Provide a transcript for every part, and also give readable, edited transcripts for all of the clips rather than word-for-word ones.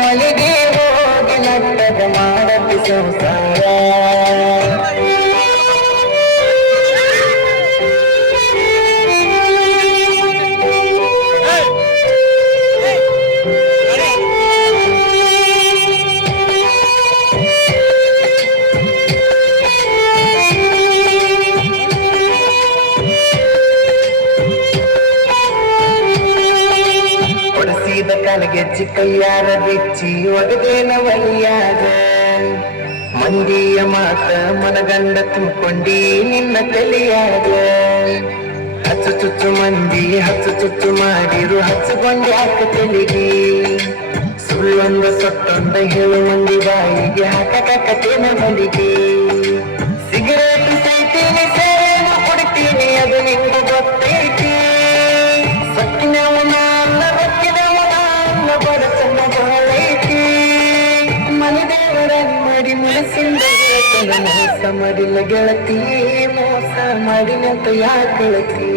ಮನೆಗೆ ಹೋಗಿ ನಟ್ಟದ ಮಾಡಕ್ಕೆ ಸಂಸಾರ ಕಾಲಗೆಜ್ಜಿ ಕೈಯಾರ ಬೆಚ್ಚಿ ಒಗದೇನ ಒಲಿಯಾಗ ಮಂದಿಯ ಮಾತ ಮನಗಂಡ ತುಂಬಿಕೊಂಡಿ ನಿನ್ನ ತಲೆಯಾಗ ಹಚ್ಚು ಚುಚ್ಚು ಮಂದಿ ಹಚ್ಚು ಚುಚ್ಚು ಮಾಡಿರು ಹಚ್ಚುಕೊಂಡಿ ಹಾಕ ತೆಲಿಗೆ ಸುಳ್ಳೊಂದ ಸೊಟ್ಟೊಂದ ಹೇಳು ಮಂದಿ ಬಾಯಿಗೆ ಹಾಕಕತ್ತೇನ ಮಲಿಗೆ ಸಿಗರೇಟ್ ಸೈತೀನಿ ಸೇರೇನು ಕುಡಿತೀನಿ ಅದು ನಿಂಗ ಗೊತ್ತೈತಿ ಸೊಕ್ಕಿನವನ ಬಡತನ ಬಾಳೈತಿ ಮನೆ ದೇವರನ್ನು ಮಾಡಿ ಮನಸ್ಸಿಂದ ಮೋಸ ಮಾಡಿಲ್ಲ ಗೆಳತಿ ಮೋಸ ಮಾಡಿನಂತ ಯಾಕಳತಿ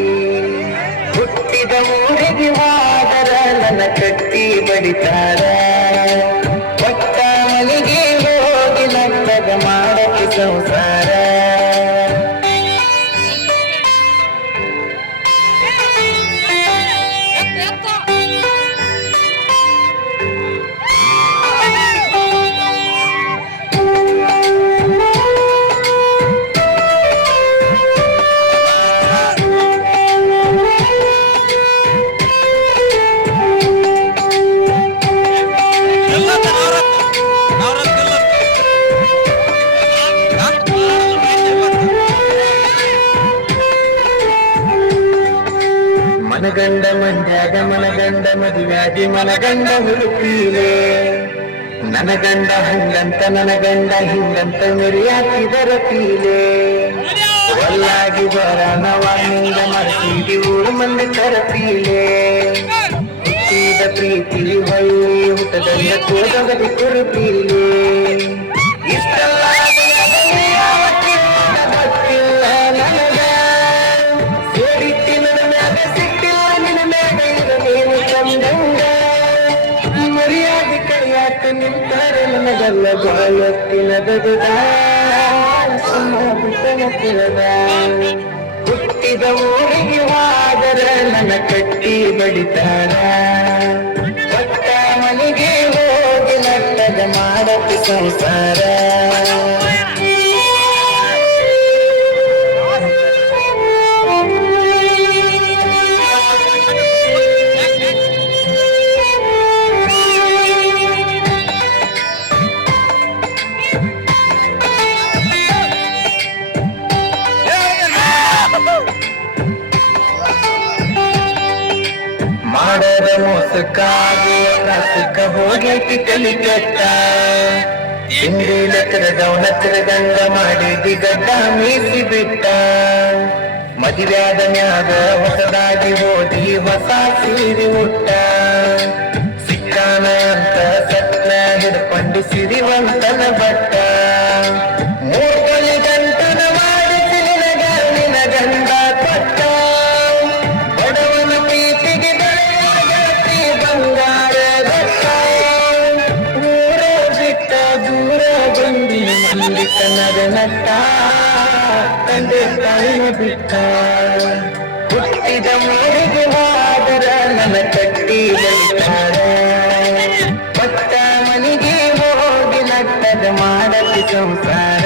ಹುಟ್ಟಿದ ಊರಿಗೆ ಹೋದರ ನನ್ನ ಕಟ್ಟಿ ಬಡಿತಾರ ಒಟ್ಟ ಮನೆಗೆ ಹೋಗಿ ನನ್ನದ ಮಾಡಕ್ಕೆ ಸಂಸಾರ ಮನಗಂಡ ಮಂಡ್ಯಾಗ ಮನಗಂಡ ಮದುವ್ಯಾಗಿ ಮನಗಂಡ ಹುಡುಕೀಲೆ ನನಗಂಡ ಹಂಗಂತ ನನಗಂಡ ಹಿಂಗಂತ ಮೆರಿಯಾಕಿದರ ಪೀಲೆ ಒಲ್ಲಾಗಿ ಬರನವಾನಿಂದ ಮರ್ತೀವಿ ಊರು ಮಂದಿ ತರಪೀಲೆ ಹುಟ್ಟಿದ ಪ್ರೀತಿ ಹೊಳ್ಳಿ ಹುಟ್ಟದಂಗ ಕೋದಗದಿ ಕುರುಪೀಲೆ ಇಷ್ಟಲ್ಲ ಮರ್ಯಾದೆ ಕರಿಯಾಕ ನಿಂತಾರೆ ನನಗಲ್ಲ ಬಾಳತ್ತಿನದ ಹುಟ್ಟಿದ ಊರಿಗೆ ಹೋದರ ನನ್ನ ಕಟ್ಟಿ ಬಡಿತಾರ ಒಟ್ಟ ಮನೆಗೆ ಹೋಗಿ ನಟ್ಟದ ಮಾಡಕ್ಕೆ ಸಂಸಾರ ಮಾಡದ ಮೋಸಕ್ಕಾಗುವ ರಸಕ್ಕ ಹೋಗೈತಿ ತಲಿ ಕೆಟ್ಟ ಹಿಂದಿನ ತಿರಗವನ ತಿರಗಂಗ ಮಾಡಿದಿ ಗಡ್ಡ ಮೀಸಿ ಬಿಟ್ಟ ಮದುವೆಯಾದ ಮ್ಯಾಗ ಹೊಸದಾಗಿ ಓದಿ ಹೊಸ ಸೀರೆ ಉಟ್ಟ ಸಿಕ್ಕಾನ ಅಂತ ಸತ್ನ ಹಿಡ್ಕೊಂಡು ಸಿರಿವಂತನ ಬಟ್ಟ ಮೂರ್ಗಲಿ ಗಂಟನ ಮಾಡಿಸಿ ನಿನ ಗಂಡ ಕೊಟ್ಟ ಬಡವನ ಪ್ರೀತಿಗೆ ಬಂಗಾರ ದಟ್ಟ ಊರ ಬಿಟ್ಟ ದೂರ ಬಂದಿ ಮಂದಿ ಕನ್ನಡ ನಟ್ಟ ತಂದೆ ತಾಯಿನ ಬಿಟ್ಟ ಹುಟ್ಟಿದ ಊರಿಗೆ ಹೋದರ ನನ್ನ ಕಟ್ಟಿ ಬಡಿತಾರ ಒಟ್ಟ ಮನೆಗೆ ಹೋಗಿ ನಟ್ಟದ ಮಾಡಕ್ಕೆ ಸಂಸಾರ